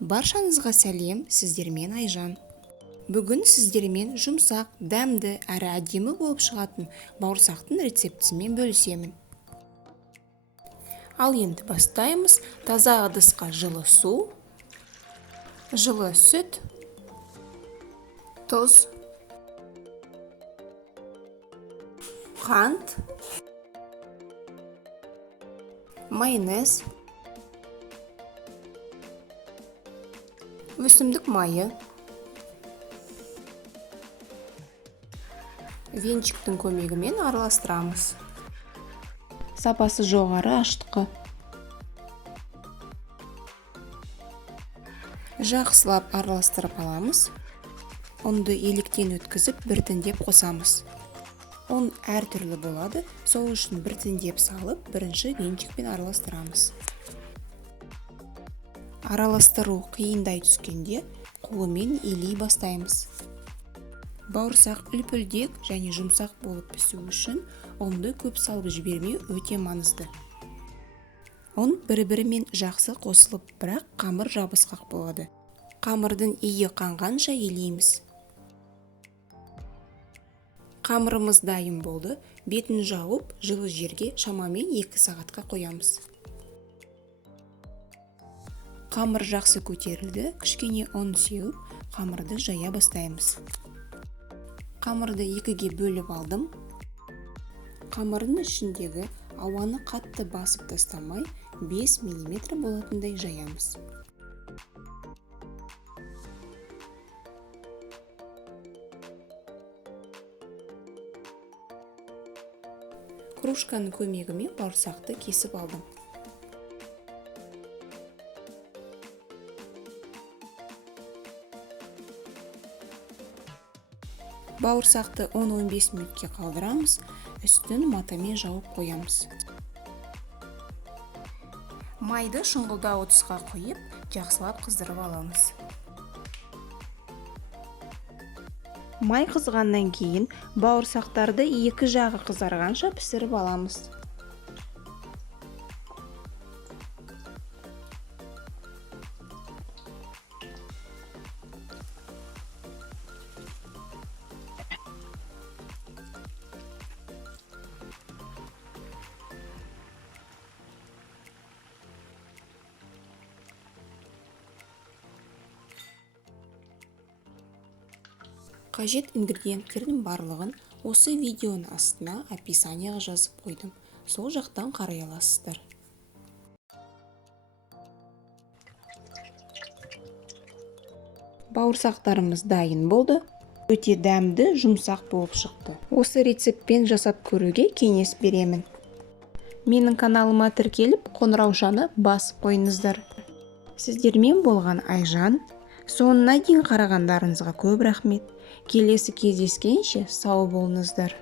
Баршаңызға сәлем, сіздермен Айжан. Бүгін сіздермен жұмсақ, дәмді әрі әдемі болып шығатын бауырсақтың рецептісімен бөлісемін. Ал енді бастаймыз. Таза ыдысқа жылы су, жылы сүт, тұз, қант, майонез, өсімдік майы, венчиктің көмегімен араластырамыз. Сапасы жоғары ашытқы. Жақсылап араластырып аламыз. Ұнды електен өткізіп біртіндеп қосамыз. Он әртүрлі болады, сол үшін біртіндеп салып, бірінші венчикпен араластырамыз. Араластыру қиындай түскенде қолымен илей бастаймыз. Бауырсақ үлпілдек және жұмсақ болып пісу үшін ұнды көп салып жібермеу өте маңызды. ұн бір-бірімен жақсы қосылып, бірақ қамыр жабысқақ болады. Қамырдың иі қанғанша илейміз. Қамырымыз дайын болды. Бетін жауып, жылы жерге шамамен 2 сағатқа қоямыз. Қамыр жақсы көтерілді, кішкене ұн сеуіп, қамырды жая бастаймыз. Қамырды 2-ге бөліп алдым. Қамырдың ішіндегі ауаны қатты басып тастамай, 5 мм болатындай жаямыз. Кружканың көмегімен бауырсақты кесіп алдым. Бауырсақты 10-15 минутке қалдырамыз, үстін матамен жауып қоямыз. Майды шұңғылдау тұсқа қойып, жақсылап қыздырып аламыз. Май қызғаннан кейін бауырсақтарды 2 жағы қызарғанша пісіріп аламыз. Қажет ингредиенттердің барлығын осы видеоның астына описанияға жазып қойдым. Сол жақтан қарай аласыздар. Бауырсақтарымыз дайын болды. Өте дәмді, жұмсақ болып шықты. Осы рецептпен жасап көруге кеңес беремін. Менің каналыма тіркеліп, қоңыраушаны басып қойыңыздар. Сіздермен болған Айжан. Соңына дейін қарағандарыңызға көп рахмет. Келесі кездескенше сау болыңыздар.